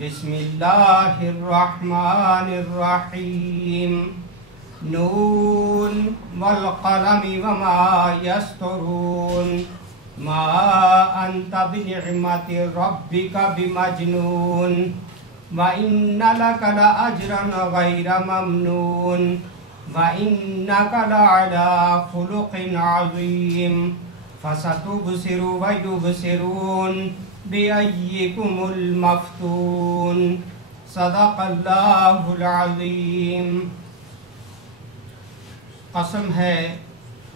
بسم اللہ الرحمن الرحیم نون والقلم وما یسطرون ما انت بنعمت ربک بمجنون وإن لك لأجرا غير ممنون وإنك لعلى خلق عظيم فستبصر ويبصرون بأيكم المفتون صدق اللہ العظیم۔ قسم ہے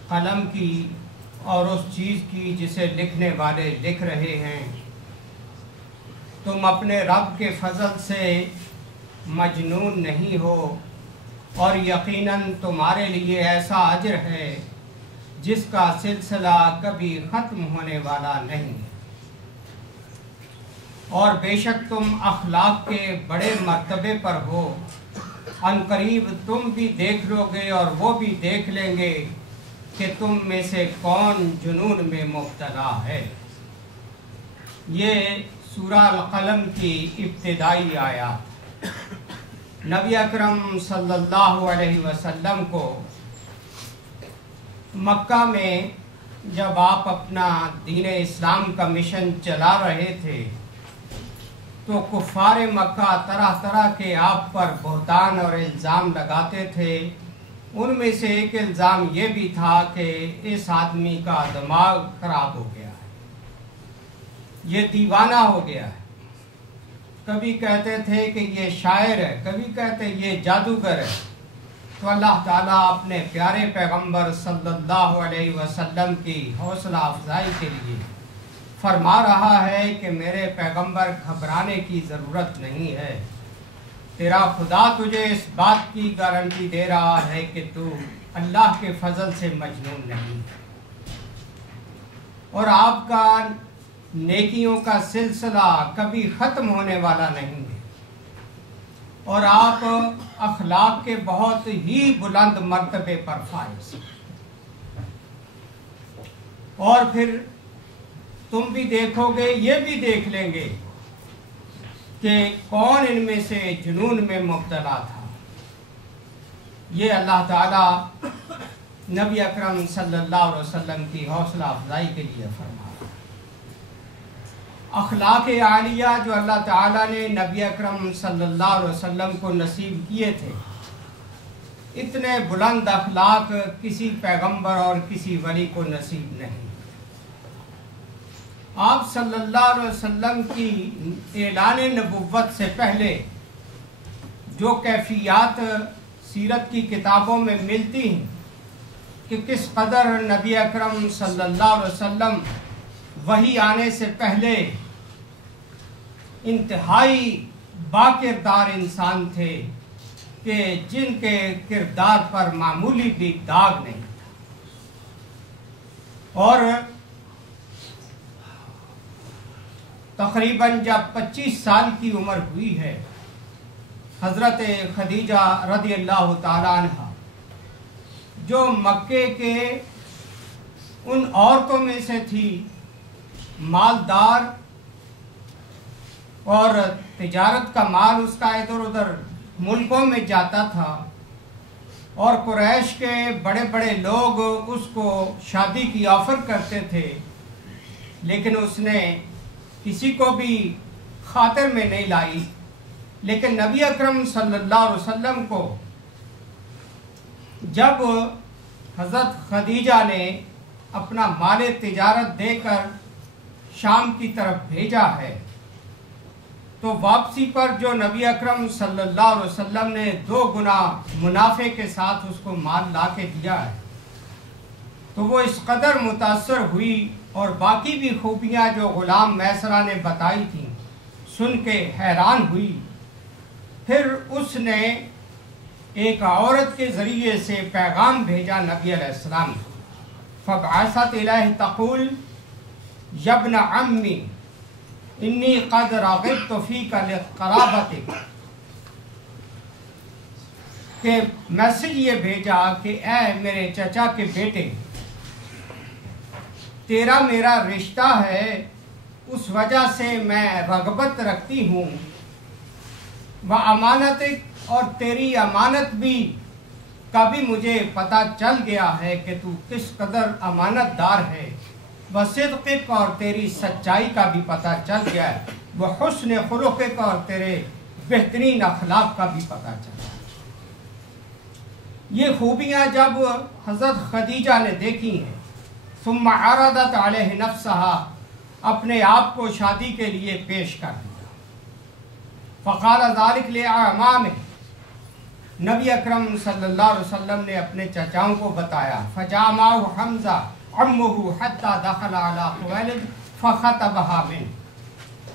قلم کی اور اس چیز کی جسے لکھنے والے لکھ رہے ہیں، تم اپنے رب کے فضل سے مجنون نہیں ہو، اور یقیناً تمہارے لیے ایسا اجر ہے جس کا سلسلہ کبھی ختم ہونے والا نہیں ہے، اور بے شک تم اخلاق کے بڑے مرتبے پر ہو۔ ان قریب تم بھی دیکھ لو گے اور وہ بھی دیکھ لیں گے کہ تم میں سے کون جنون میں مبتلا ہے۔ یہ سورہ القلم کی ابتدائی آیات۔ نبی اکرم صلی اللہ علیہ وسلم کو مکہ میں جب آپ اپنا دین اسلام کا مشن چلا رہے تھے تو کفار مکہ طرح طرح کے آپ پر بہتان اور الزام لگاتے تھے۔ ان میں سے ایک الزام یہ بھی تھا کہ اس آدمی کا دماغ خراب ہو گیا ہے، یہ دیوانہ ہو گیا ہے۔ کبھی کہتے تھے کہ یہ شاعر ہے، کبھی کہتے یہ جادوگر ہے۔ تو اللہ تعالیٰ اپنے پیارے پیغمبر صلی اللہ علیہ وسلم کی حوصلہ افزائی کے لیے فرما رہا ہے کہ میرے پیغمبر گھبرانے کی ضرورت نہیں ہے، تیرا خدا تجھے اس بات کی گارنٹی دے رہا ہے کہ تو اللہ کے فضل سے مجنون نہیں ہے، اور آپ کا نیکیوں کا سلسلہ کبھی ختم ہونے والا نہیں ہے، اور آپ اخلاق کے بہت ہی بلند مرتبے پر فائز ہیں۔ اور پھر تم بھی دیکھو گے، یہ بھی دیکھ لیں گے کہ کون ان میں سے جنون میں مبتلا تھا۔ یہ اللہ تعالیٰ نبی اکرم صلی اللہ علیہ وسلم کی حوصلہ افزائی کے لیے فرما رہا ہے۔ اخلاق عالیہ جو اللہ تعالیٰ نے نبی اکرم صلی اللہ علیہ وسلم کو نصیب کیے تھے، اتنے بلند اخلاق کسی پیغمبر اور کسی ولی کو نصیب نہیں۔ آپ صلی اللہ علیہ وسلم کی اعلان نبوت سے پہلے جو کیفیات سیرت کی کتابوں میں ملتی ہیں کہ کس قدر نبی اکرم صلی اللہ علیہ وسلم وحی آنے سے پہلے انتہائی با کردار انسان تھے کہ جن کے کردار پر معمولی بھی داغ نہیں تھا، اور تقریباً جب 25 سال کی عمر ہوئی ہے، حضرت خدیجہ رضی اللہ تعالیٰ عنہ جو مکے کے ان عورتوں میں سے تھی، مالدار اور تجارت کا مال اس کا ادھر ادھر ملکوں میں جاتا تھا، اور قریش کے بڑے بڑے لوگ اس کو شادی کی آفر کرتے تھے، لیکن اس نے کسی کو بھی خاطر میں نہیں لائی۔ لیکن نبی اکرم صلی اللہ علیہ وسلم کو جب حضرت خدیجہ نے اپنا مال تجارت دے کر شام کی طرف بھیجا ہے، تو واپسی پر جو نبی اکرم صلی اللہ علیہ وسلم نے 2 گنا منافع کے ساتھ اس کو مال لا کے دیا ہے، تو وہ اس قدر متاثر ہوئی، اور باقی بھی خوبیاں جو غلام میسرہ نے بتائی تھیں سن کے حیران ہوئی۔ پھر اس نے ایک عورت کے ذریعے سے پیغام بھیجا نبی علیہ السلام کو، فبعثت الیہ تقول یا ابن عمی انی قد رغبت فیک لقرابتک، کہ میسج یہ بھیجا کہ اے میرے چچا کے بیٹے، تیرا میرا رشتہ ہے، اس وجہ سے میں رغبت رکھتی ہوں و امانتک اور تیری امانت بھی کا بھی مجھے پتہ چل گیا ہے کہ تو کس قدر امانت دار ہے، و صدقک اور تیری سچائی کا بھی پتہ چل گیا ہے، وہ حسن خلقک اور تیرے بہترین اخلاق کا بھی پتہ چلا۔ یہ خوبیاں جب حضرت خدیجہ نے دیکھی ہیں، ثم عرضت علیہ نفسہا، اپنے آپ کو شادی کے لیے پیش کر دیا۔ فقال ذلک لأعمامہ، نبی اکرم صلی اللہ علیہ وسلم نے اپنے چچاؤں کو بتایا۔ فجامعہ حمزہ عمہ حتی دخل علی خویلد فخطبہا منہ،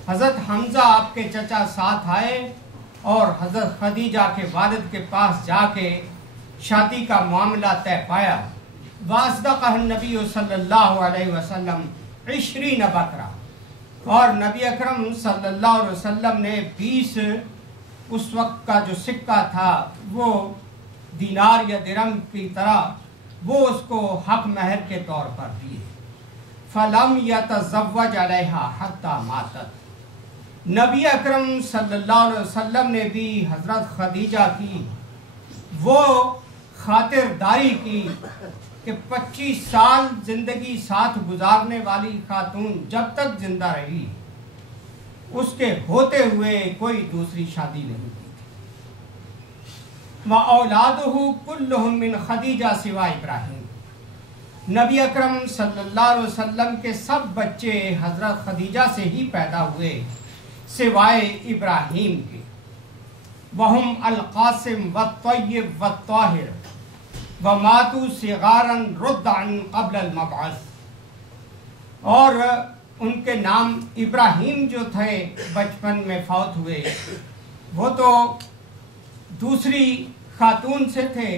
حضرت حمزہ آپ کے چچا ساتھ آئے اور حضرت خدیجہ کے والد کے پاس جا کے شادی کا معاملہ طے پایا۔ وَأَصْدَقَهَا النَّبِيُّ صلی اللہ علیہ وسلم 20 بکرہ، اور نبی اکرم صلی اللہ علیہ وسلم نے 20 اس وقت کا جو سکہ تھا وہ دینار یا درہم کی طرح وہ اس کو حق مہر کے طور پر دیے۔ فَلَمْ يَتَزَوَّجْ عَلَيْهَا حَتَّى مَاتَتْ، نبی اکرم صلی اللہ علیہ وسلم نے بھی حضرت خدیجہ کی وہ خاطرداری کی کہ 25 سال زندگی ساتھ گزارنے والی خاتون جب تک زندہ رہی اس کے ہوتے ہوئے کوئی دوسری شادی نہیں کی تھی۔ وَأَوْلَادُهُ كُلُّهُم مِّن خدیجہ سوائے ابراہیم، نبی اکرم صلی اللہ علیہ وسلم کے سب بچے حضرت خدیجہ سے ہی پیدا ہوئے سوائے ابراہیم کے۔ وَهُمْ الْقَاسِمُ وَالطَّيِّبُ وَالطَّاهِرُ وَمَاتُوا صِغَارًا رُدًّا قَبْلَ الْمَبْعَثِ، اور ان کے نام ابراہیم جو تھے بچپن میں فوت ہوئے، وہ تو دوسری خاتون سے تھے،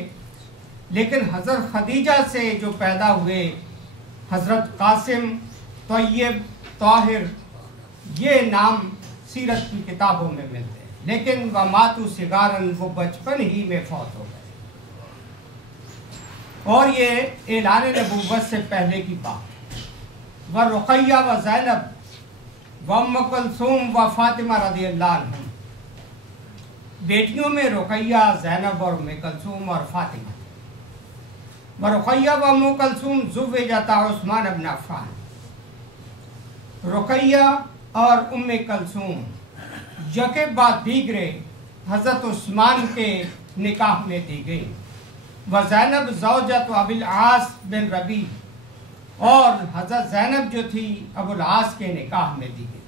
لیکن حضرت خدیجہ سے جو پیدا ہوئے حضرت قاسم، طیب، طاہر، یہ نام سیرت کی کتابوں میں ملتے ہیں، لیکن وَمَاتُوا صِغَارًا، وہ بچپن ہی میں فوت ہو گئے۔ اور یہ اعلان نبوت سے پہلے کی بات۔ وَرُقَیّہ وَزینب وَأُمُّ کلثوم وَفاطمہ رضی اللہ عنہم، بیٹیوں میں رقیہ، زینب اور ام کلثوم اور فاطمہ۔ وَرُقَیّہ وَأُمُّ کلثوم زُوِّجَتَا عثمان بن عفان، رقیہ اور ام کلثوم یکے بعد دیگرے حضرت عثمان کے نکاح میں دی گئی۔ وزینب زوجت ابی العاص بن ربیع، اور حضرت زینب جو تھی ابو العاص کے نکاح میں دی گئی۔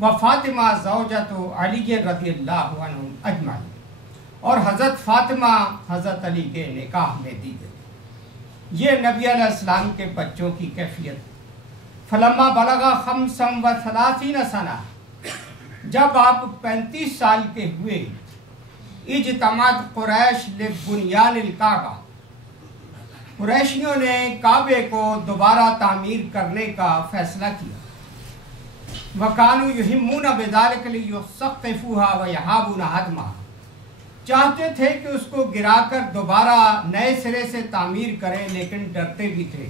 وفاطمہ زوجت علی رضی اللہ عنہ اجمعین، اور حضرت فاطمہ حضرت علی کے نکاح میں دی گئی۔ یہ نبی علیہ السلام کے بچوں کی کیفیت۔ فلما بلغ 35 سنہ، جب آپ 35 سال کے ہوئے، اجتماعت قریش لبنیان الکعبہ، قریشیوں نے کعبے کو دوبارہ تعمیر کرنے کا فیصلہ کیا۔ وَكَانُوا يُهِمُّونَ بِذَلِكَ لِيُسَقِّفُوهَا وَيَهَابُونَ هَدْمَهَا، چاہتے تھے کہ اس کو گرا کر دوبارہ نئے سرے سے تعمیر کریں، لیکن ڈرتے بھی تھے،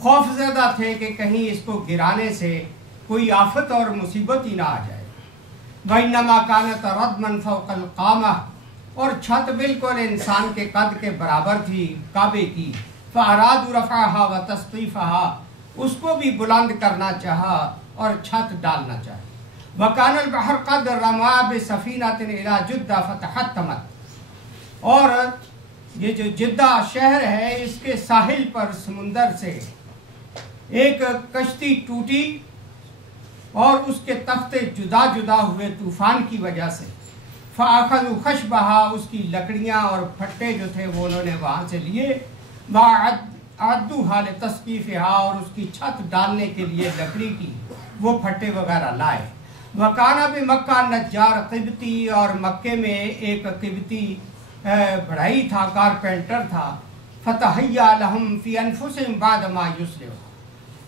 خوف زدہ تھے کہ کہیں اس کو گرانے سے کوئی آفت اور مصیبت ہی نہ آ جائے۔ وَإِنَّمَا كَانَتْ رَدْمًا فَوْقَ الْقَامَةِ، اور چھت بالکل انسان کے قد کے برابر تھی کعبے کی۔ فَأَرَادُوا رَفْعَهَا وَتَسْقِيفَهَا، اس کو بھی بلند کرنا چاہا اور چھت ڈالنا چاہا۔ وَكَانَ الْبَحْرُ قَدْ رَمَا بِسَفِينَةٍ إِلَى جُدَّةَ فَتَحَطَّمَتْ، اور یہ جو جدہ شہر ہے اس کے ساحل پر سمندر سے ایک کشتی ٹوٹی اور اس کے تختے جدا جدا ہوئے طوفان کی وجہ سے۔ فَأَخَذُوا خَشْبَهَا، اس کی لکڑیاں اور پھٹے جو تھے وہ انہوں نے وہاں سے لیے۔ وَأَعَدُّوهَا لِتَسْقِيفِهَا، اور اس کی چھت ڈالنے کے لیے لکڑی کی وہ پھٹے وغیرہ لائے۔ وَكَانَ بِمَكَّةَ نَجَّارٌ قِبْطِي، اور مکے میں ایک قبطی بڑھائی تھا، کارپینٹر تھا۔ فَتَهَيَّأَ لَهُمْ فِي أَنفُسِهِمْ بَعْدَ مَا يُصْلِحُ،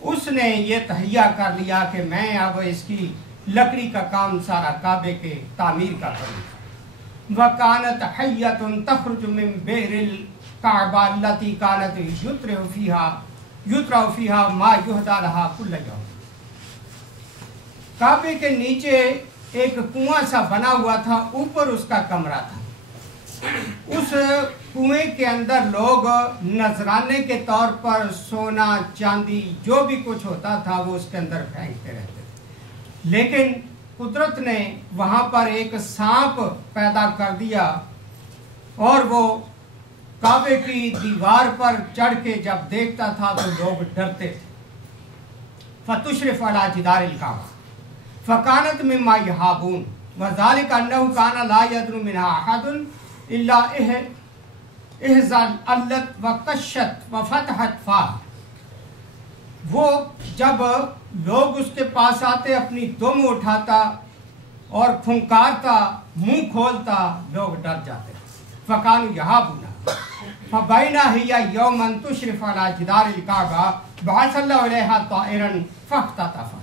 اس نے یہ تہیہ کر لیا کہ میں اب اس کی لکڑی کا کام سارا کعبے کے تعمیر کا کروں۔ وَكَانَتْ حَيَّةٌ تَخْرُجُ مِنْ بِئْرِ الْكَعْبَةِ الَّتِي كَانَتْ يُتْرَعُ فِيهَا مَا يُهْدَى لَهَا كُلَّ يَوْمٍ، کعبے کے نیچے ایک کنواں سا بنا ہوا تھا، اوپر اس کا کمرہ تھا۔ اس کنویں کے اندر لوگ نذرانے کے طور پر سونا چاندی جو بھی کچھ ہوتا تھا وہ اس کے اندر پھینکتے رہتے تھے، لیکن قدرت نے وہاں پر ایک سانپ پیدا کر دیا اور وہ کعبے کی دیوار پر چڑھ کے جب دیکھتا تھا تو لوگ ڈرتے تھے۔ فَتُشْرِفُ عَلَى جِدَارِ الْكَعْبَةِ فَكَانَتْ مِمَّا يَهَابُونَ وَذَلِكَ أَنَّهُ كَانَ لَا يَدْنُو مِنْهَا أَحَدٌ إِلَّا إِهْزَلَّتْ وَكَشَّتْ وَفَتَحَتْ فَاهَا۔ وہ جب لوگ اس کے پاس آتے اپنی دم اٹھاتا اور پھنکارتا، منہ کھولتا، لوگ ڈر جاتے۔ فَكَانُوا يَهَابُونَ فَبَيْنَا هِيَ يَوْمًا تُشْرِفُ عَلَى جِدَارِ الْكَعْبَةِ بَعَثَ اللَّهُ إِلَيْهَا طَائِرًا فَاخْتَطَفَهُ۔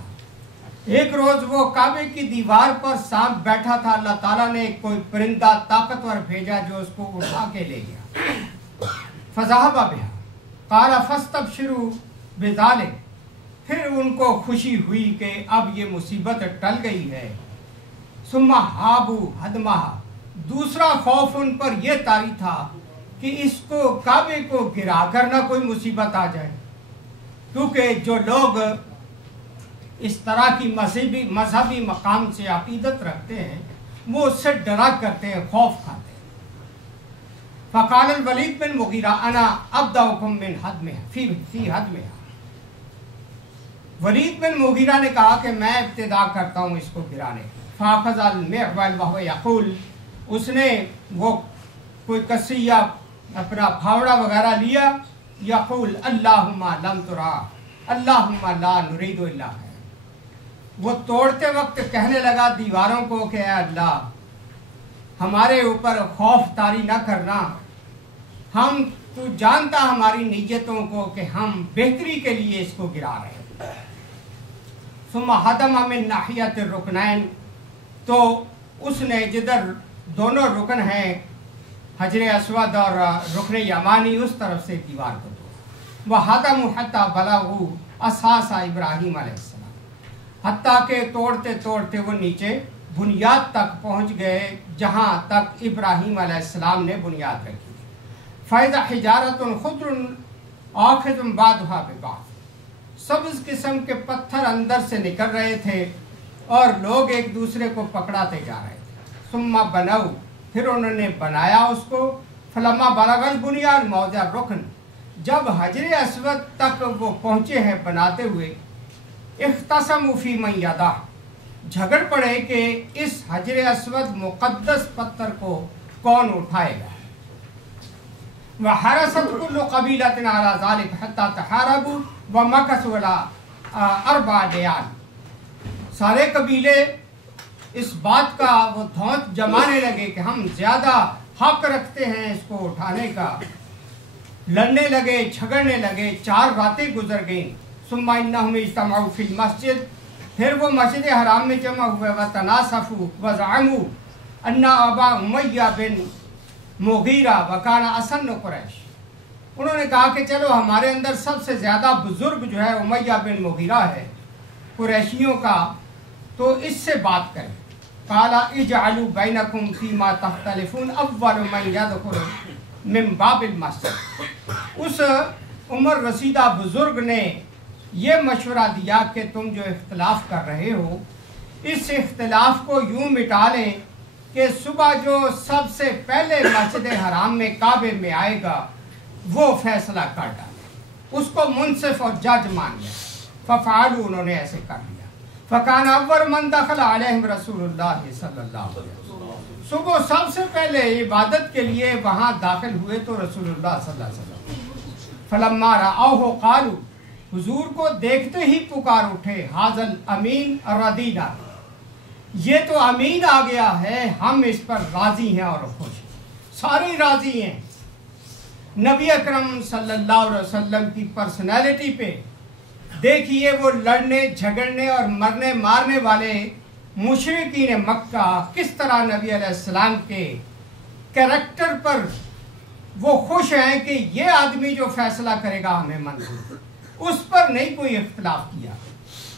ایک روز وہ کعبے کی دیوار پر سانپ بیٹھا تھا، اللہ تعالیٰ نے کوئی پرندہ طاقتور بھیجا جو اس کو اٹھا کے لے گیا۔ فَذَهَبَ بِهَا قَالَ فَاسْتَبْشِرُوا بِذَلِكَ، پھر ان کو خوشی ہوئی کہ اب یہ مصیبت ٹل گئی ہے۔ ثُمَّ هَابُوا هَدْمَهَا، دوسرا خوف ان پر یہ طاری تھا کہ اس کو کعبے کو گرا کر نہ کوئی مصیبت آ جائے، کیونکہ جو لوگ اس طرح کی مذہبی مقام سے عقیدت رکھتے ہیں وہ اس سے ڈرا کرتے ہیں، خوف کھاتے ہیں۔ فقال الولید بن مغیرہ انا ابدأکم من هدمها فی هدمها، ولید بن مغیرہ نے کہا کہ میں ابتدا کرتا ہوں اس کو گرانے کی۔ فاخذ المعول وهو یقول، اس نے وہ کوئی کسی یا اپنا پھاوڑا وغیرہ لیا، یقول اللہم لم ترا اللہم لا نرید الا خیر۔ وہ توڑتے وقت کہنے لگا دیواروں کو کہ اے اللہ ہمارے اوپر خوف طاری نہ کرنا، ہم تو جانتا ہماری نیتوں کو کہ ہم بہتری کے لیے اس کو گرا رہے ہیں۔ ثم ہدم من ناحیت الرکنین، تو اس نے جدھر دونوں رکن ہیں حجر اسود اور رکن یمانی، اس طرف سے دیوار کو توڑا۔ وَهَدَمُوا حَتَّى بَلَغُوا أَسَاسَ إِبْرَاهِيمَ علیہ السلام، حتیٰ کہ توڑتے توڑتے وہ نیچے بنیاد تک پہنچ گئے جہاں تک ابراہیم علیہ السلام نے بنیاد رکھی۔ فَإِذَا حِجَارَةٌ خُضْرٌ آخذٌ بَعْضُهَا بِبَعْضٍ، سبز قسم کے پتھر اندر سے نکل رہے تھے اور لوگ ایک دوسرے کو پکڑاتے جا رہے تھے۔ ثم بنوا، پھر انہوں نے بنایا اس کو۔ فلما بلغ البنیان موضع الرکن، جب حجر اسود تک وہ پہنچے ہیں بناتے ہوئے، اختصموا فی من یدہ، جھگڑ پڑے کہ اس حجر اسود مقدس پتھر کو کون اٹھائے گا۔ وحرست کل قبیلۃ علی ذلک حتی تحاربوا ومکثوا علی 4 لیال، سارے قبیلے اس بات کا وہ دھونت جمانے لگے کہ ہم زیادہ حق رکھتے ہیں اس کو اٹھانے کا، لڑنے لگے، جھگڑنے لگے، 4 راتیں گزر گئیں۔ ثم انہم اجتمعوا فی المسجد، پھر وہ مسجد حرام میں جمع ہوئے، وتناصفوا وزعموا ان ابا امیہ بن مغیرہ وکان اسن قریش، انہوں نے کہا کہ چلو ہمارے اندر سب سے زیادہ بزرگ جو ہے امیہ بن مغیرہ ہے قریشیوں کا، تو اس سے بات کریں۔ قال اجعلوا بینکم فیما تختلفون اول من یدخل من باب المسجد، اس عمر رسیدہ بزرگ نے یہ مشورہ دیا کہ تم جو اختلاف کر رہے ہو اس اختلاف کو یوں مٹا لیں کہ صبح جو سب سے پہلے مسجد حرام میں کعبے میں آئے گا وہ فیصلہ کر ڈالے، اس کو منصف اور جج مان لیں۔ ففعلوا، انہوں نے ایسے کر لیا۔ فکان اول من دخل علیہم رسول اللہ صلی اللہ علیہ وسلم، صبح سب سے پہلے عبادت کے لیے وہاں داخل ہوئے تو رسول اللہ صلی اللہ علیہ وسلم۔ فلما رأوہ قالوا، حضور کو دیکھتے ہی پکار اٹھے، حاذل امین ردینا، یہ تو امین آ گیا ہے، ہم اس پر راضی ہیں اور خوش ہیں، سارے راضی ہیں۔ نبی اکرم صلی اللہ علیہ وسلم کی پرسنالٹی پہ دیکھیے، وہ لڑنے جھگڑنے اور مرنے مارنے والے مشرکین مکہ کس طرح نبی علیہ السلام کے کریکٹر پر وہ خوش ہیں کہ یہ آدمی جو فیصلہ کرے گا ہمیں منظور، اس پر نہیں کوئی اختلاف کیا۔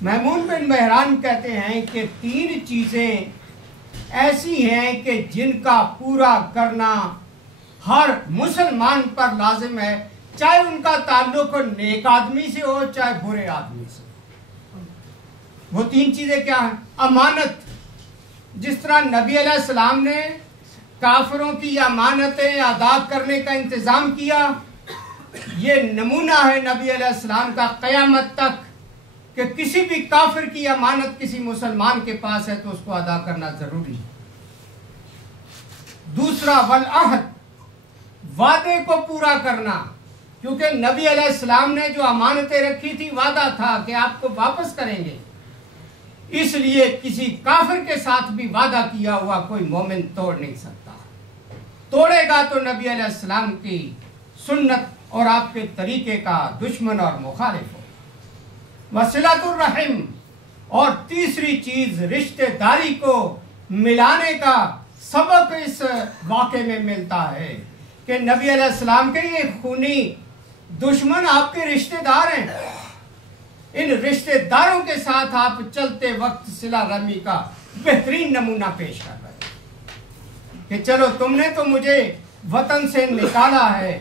میمون بن مہران کہتے ہیں کہ 3 چیزیں ایسی ہیں کہ جن کا پورا کرنا ہر مسلمان پر لازم ہے، چاہے ان کا تعلق نیک آدمی سے ہو چاہے برے آدمی سے۔ وہ 3 چیزیں کیا ہیں؟ امانت، جس طرح نبی علیہ السلام نے کافروں کی امانتیں ادا کرنے کا انتظام کیا، یہ نمونہ ہے نبی علیہ السلام کا قیامت تک کہ کسی بھی کافر کی امانت کسی مسلمان کے پاس ہے تو اس کو ادا کرنا ضروری ہے۔ دوسرا والعہد، وعدے کو پورا کرنا، کیونکہ نبی علیہ السلام نے جو امانتیں رکھی تھی وعدہ تھا کہ آپ کو واپس کریں گے، اس لیے کسی کافر کے ساتھ بھی وعدہ کیا ہوا کوئی مومن توڑ نہیں سکتا، توڑے گا تو نبی علیہ السلام کی سنت اور آپ کے طریقے کا دشمن اور مخالف ہو۔ وصلۃ الرحم، اور تیسری چیز رشتہ داری کو ملانے کا سبق اس واقعے میں ملتا ہے کہ نبی علیہ السلام کے یہ خونی دشمن آپ کے رشتہ دار ہیں، ان رشتہ داروں کے ساتھ آپ چلتے وقت صلہ رحمی کا بہترین نمونہ پیش کر رہے ہیں کہ چلو تم نے تو مجھے وطن سے نکالا ہے،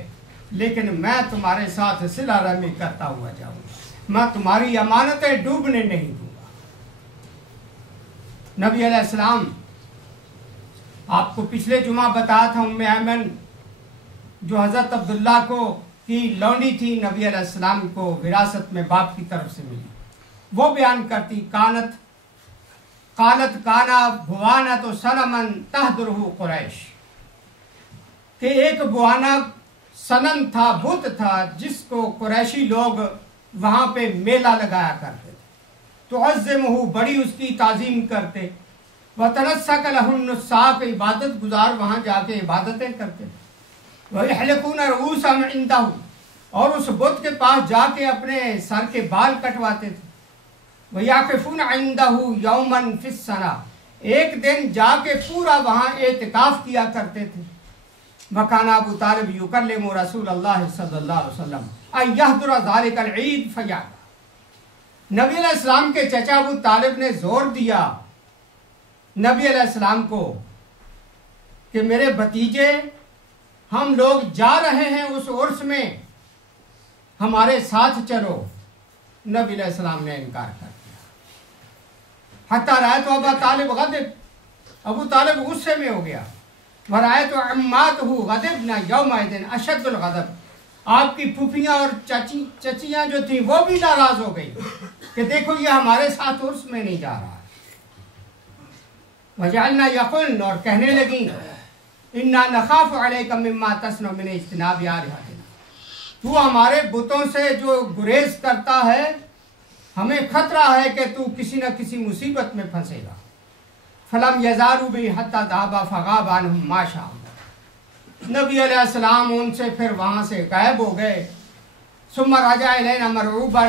لیکن میں تمہارے ساتھ صلہ رحمی کرتا ہوا جاؤں گا، میں تمہاری امانتیں ڈوبنے نہیں دوں گا۔ نبی علیہ السلام، آپ کو پچھلے جمعہ بتایا تھا ام ایمن جو حضرت عبداللہ کو کی لونڈی تھی، نبی علیہ السلام کو وراثت میں باپ کی طرف سے ملی، وہ بیان کرتی قالت کانا بھوانت و سنمن تہدرہ قریش، کہ ایک بوانا صنم تھا، بت تھا، جس کو قریشی لوگ وہاں پہ میلہ لگایا کرتے تھے، تو عظمہ، بڑی اس کی تعظیم کرتے، وَتَنَسَّكَ لَهُ النُّسَّاقُ، عبادت گزار وہاں جا کے عبادتیں کرتے تھے، وَيَحْلِقُونَ رُؤُوسَهُمْ عِندَهُ، اور اس بت کے پاس جا کے اپنے سر کے بال کٹواتے تھے، وَيَعْكِفُونَ عِندَهُ يَوْمًا فِي السَّنَةِ، ایک دن جا کے پورا وہاں اعتکاف کیا کرتے تھے۔ وَكَانَ ابو طالب يُكَلِّمُ رسول اللہ صلی اللہ علیہ وسلم ان يحضر ذلك العید فیعد، نبی علیہ السلام کے چچا ابو طالب نے زور دیا نبی علیہ السلام کو کہ میرے بھتیجے، ہم لوگ جا رہے ہیں اس عرس میں، ہمارے ساتھ چلو۔ نبی علیہ السلام نے انکار کر دیا۔ حتی رأیت ابا طالب غضب، ابو طالب غصے میں ہو گیا۔ ورأیت عماتہ غضبن یومئذ اشد الغضب، آپ کی پھوپھیاں اور چچیاں جو تھیں وہ بھی ناراض ہو گئی کہ دیکھو یہ ہمارے ساتھ عرس میں نہیں جا رہا ہے۔ وجعلنا یقولن، اور کہنے لگیں انا نخاف علیک مما تصنع من اجتناب آلہتنا، تو ہمارے بتوں سے جو گریز کرتا ہے، ہمیں خطرہ ہے کہ تو کسی نہ کسی مصیبت میں پھنسے گا۔ فلم یزاروا بی حتی ذهب فغاب عنہم ما شاء اللہ، نبی علیہ السلام ان سے پھر وہاں سے غائب ہو گئے۔ ثم رجع الینا مرعوبا،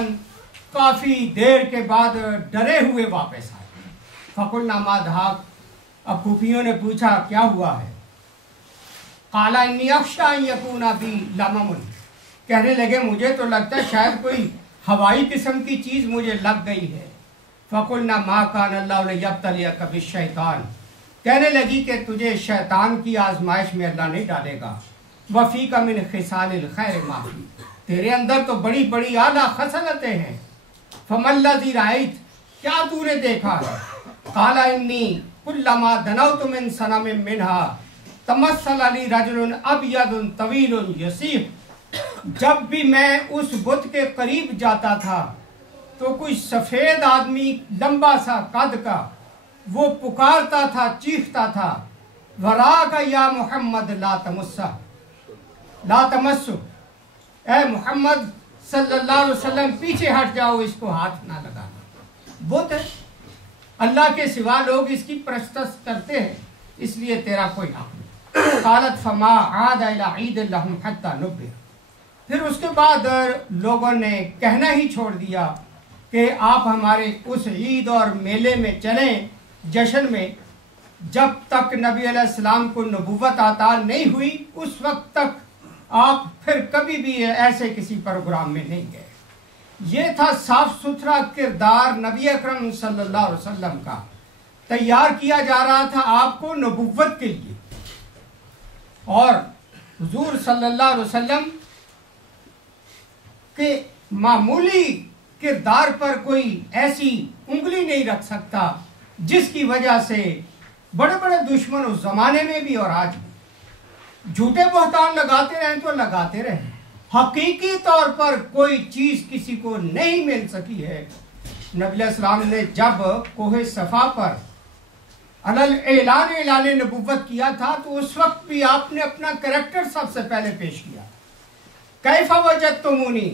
کافی دیر کے بعد ڈرے ہوئے واپس آئے۔ فقلنا ما ذاک، اب پھوپھیوں نے پوچھا کیا ہوا ہے؟ قال انی اخشی ان یکون بی لمم، کہنے لگے مجھے تو لگتا ہے شاید کوئی ہوائی قسم کی چیز مجھے لگ گئی ہے۔ فقلنا ما کان اللہ لیبتلیک بالشیطان، کہنے لگی کہ تجھے شیطان کی آزمائش میں اللہ نہیں ڈالے گا۔ وفیک من خصال الخیر ما فی، تیرے اندر تو بڑی بڑی اعلیٰ خصلتیں ہیں۔ فما الذی رأیت، کیا تو نے دیکھا ہے؟ قال انی کلما دنوت من صنم منہا تمثل لی رجل ابیض طویل یسیح، جب بھی میں اس بت کے قریب جاتا تھا تو کوئی سفید آدمی لمبا سا قد کا وہ پکارتا تھا، چیختا تھا، وراک یا محمد لا تمسہ، لا تمسو، اے محمد صلی اللہ علیہ وسلم پیچھے ہٹ جاؤ، اس کو ہاتھ نہ لگانا۔ بت ہے، اللہ کے سوا لوگ اس کی پرستش کرتے ہیں، اس لیے تیرا کوئی حق نہیں۔ قالت فما عاد الی عید لہم حتی نبر، پھر اس کے بعد لوگوں نے کہنا ہی چھوڑ دیا کہ آپ ہمارے اس عید اور میلے میں چلیں، جشن میں، جب تک نبی علیہ السلام کو نبوت عطا نہیں ہوئی اس وقت تک آپ پھر کبھی بھی ایسے کسی پروگرام میں نہیں گئے۔ یہ تھا صاف ستھرا کردار نبی اکرم صلی اللہ علیہ وسلم کا، تیار کیا جا رہا تھا آپ کو نبوت کے لیے۔ اور حضور صلی اللہ علیہ وسلم کے معمولی کردار پر کوئی ایسی انگلی نہیں رکھ سکتا جس کی وجہ سے بڑے بڑے دشمن اس زمانے میں بھی اور آج بھی جھوٹے بہتان لگاتے رہیں تو لگاتے رہیں، حقیقی طور پر کوئی چیز کسی کو نہیں مل سکی ہے۔ نبی علیہ السلام نے جب کوہ صفا پر اعلان نبوت کیا تھا تو اس وقت بھی آپ نے اپنا کریکٹر سب سے پہلے پیش کیا، کیف وجدتمونی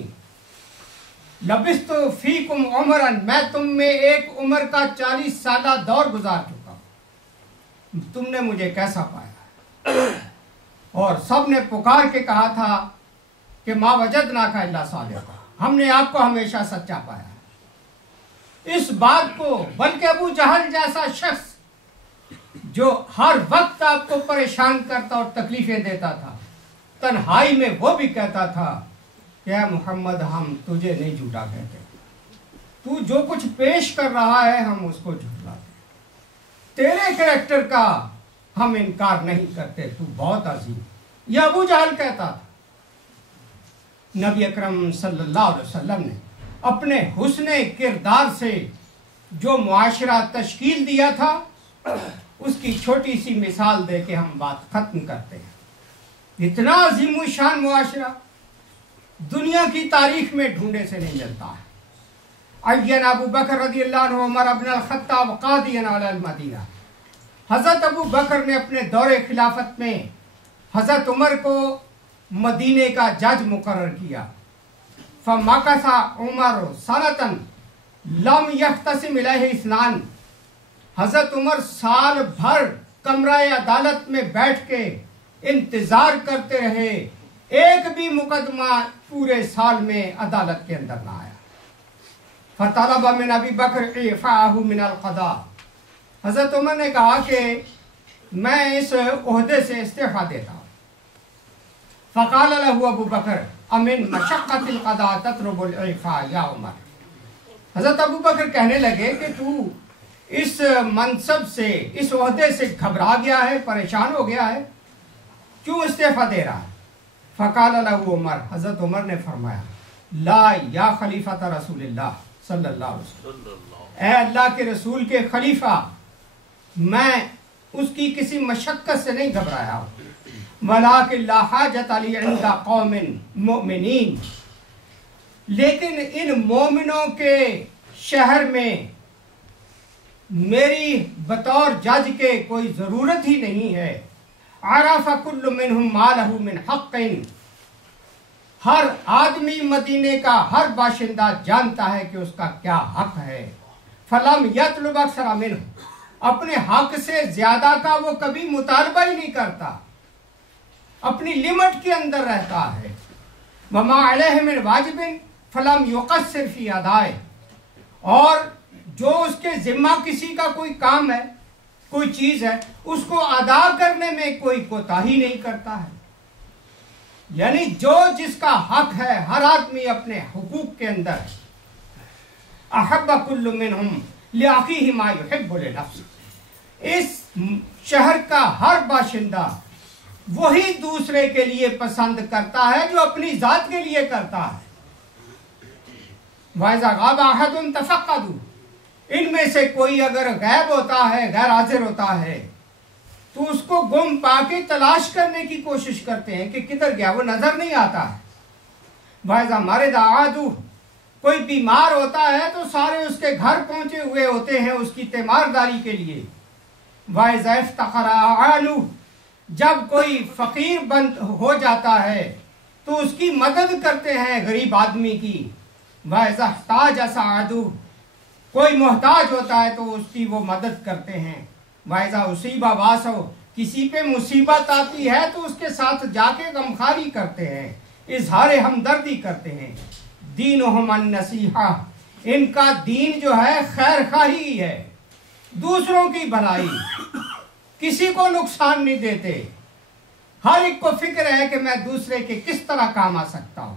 لبثت فیکم عمرا، میں تم میں ایک عمر کا 40 سالہ دور گزار چکا ہوں، تم نے مجھے کیسا پایا؟ اور سب نے پکار کے کہا تھا کہ ما وجدناک الا صادقا، ہم نے آپ کو ہمیشہ سچا پایا۔ اس بات کو بلکہ ابو جہل جیسا شخص جو ہر وقت آپ کو پریشان کرتا اور تکلیفیں دیتا تھا، تنہائی میں وہ بھی کہتا تھا کہ اے محمد ہم تجھے نہیں جھوٹا کہتے، تو جو کچھ پیش کر رہا ہے ہم اس کو جھٹلاتے، تیرے کریکٹر کا ہم انکار نہیں کرتے، تو بہت عظیم۔ یہ ابو جہل کہتا تھا۔ نبی اکرم صلی اللہ علیہ وسلم نے اپنے حسن کردار سے جو معاشرہ تشکیل دیا تھا اس کی چھوٹی سی مثال دے کے ہم بات ختم کرتے ہیں۔ اتنا عظیم الشان معاشرہ دنیا کی تاریخ میں ڈھونڈے سے نہیں ملتا ہے۔ عین ابو بکر رضی اللہ عنہ عمر ابن الخطاب قاضیًا علی المدینہ، حضرت ابو بکر نے اپنے دور خلافت میں حضرت عمر کو مدینے کا جج مقرر کیا۔ فمکث عمر سنۃ لم یختصم الیہ اثنان، حضرت عمر سال بھر کمرہ عدالت میں بیٹھ کے انتظار کرتے رہے، ایک بھی مقدمہ پورے سال میں عدالت کے اندر نہ آیا۔ فطلب من ابی بکر اعفاءہ من القضاء، حضرت عمر نے کہا کہ میں اس عہدے سے استعفیٰ دیتا ہوں۔ فقال له ابو بکر امن مشقت القضاء تطلب الاعفاء یا عمر، حضرت ابو بکر کہنے لگے کہ تو اس منصب سے، اس عہدے سے گھبرا گیا ہے، پریشان ہو گیا ہے، کیوں استعفیٰ دے رہا ہے؟ فقال له عمر، حضرت عمر نے فرمایا لا یا خلیفۃ رسول اللہ صلی اللہ علیہ وسلم، اے اللہ کے رسول کے خلیفہ، میں اس کی کسی مشقت سے نہیں گھبرایا ہوں، ولیکن لا حاجت علی عند قوم مؤمنین، لیکن ان مومنوں کے شہر میں میری بطور جج کے کوئی ضرورت ہی نہیں ہے۔ عرف کل منہم ما لہ من حق، ہر آدمی مدینے کا ہر باشندہ جانتا ہے کہ اس کا کیا حق ہے۔ فلم یطلب اکثر منہ، اپنے حق سے زیادہ کا وہ کبھی مطالبہ ہی نہیں کرتا، اپنی لمٹ کے اندر رہتا ہے۔ وما علیہ من واجب فلم یقصر فی ادائے، اور جو اس کے ذمہ کسی کا کوئی کام ہے، کوئی چیز ہے، اس کو ادا کرنے میں کوئی کوتاہی نہیں کرتا ہے۔ یعنی جو جس کا حق ہے، ہر آدمی اپنے حقوق کے اندر احب کل منہم لاخیہ ما یحب لنفسہ، اس شہر کا ہر باشندہ وہی دوسرے کے لیے پسند کرتا ہے جو اپنی ذات کے لیے کرتا ہے۔ وَإِذَا غَابَ أَحَدٌ تَفَقَّدُوا، ان میں سے کوئی اگر غائب ہوتا ہے، غیر حاضر ہوتا ہے، تو اس کو گم پا کے تلاش کرنے کی کوشش کرتے ہیں کہ کدھر گیا، وہ نظر نہیں آتا ہے۔ وَإِذَا مَرِضَ عَادُوا، کوئی بیمار ہوتا ہے تو سارے اس کے گھر پہنچے ہوئے ہوتے ہیں اس کی تیمارداری کے لیے۔ وَإِذَا افْتَقَرَ أَعَانُوهُ، جب کوئی فقیر بند ہو جاتا ہے تو اس کی مدد کرتے ہیں غریب آدمی کی۔ وَإِذَا احْتَاجَ سَاعَدُوهُ، کوئی محتاج ہوتا ہے تو اس کی وہ مدد کرتے ہیں۔ وَإِذَا أُصِيبَ وَاسَوْ، کسی پہ مصیبت آتی ہے تو اس کے ساتھ جا کے غمخواری کرتے ہیں، اظہار ہمدردی کرتے ہیں۔ دینہم النصیحہ، ان کا دین جو ہے خیر خواہی ہے، دوسروں کی بھلائی، کسی کو نقصان نہیں دیتے، ہر ایک کو فکر ہے کہ میں دوسرے کے کس طرح کام آ سکتا ہوں۔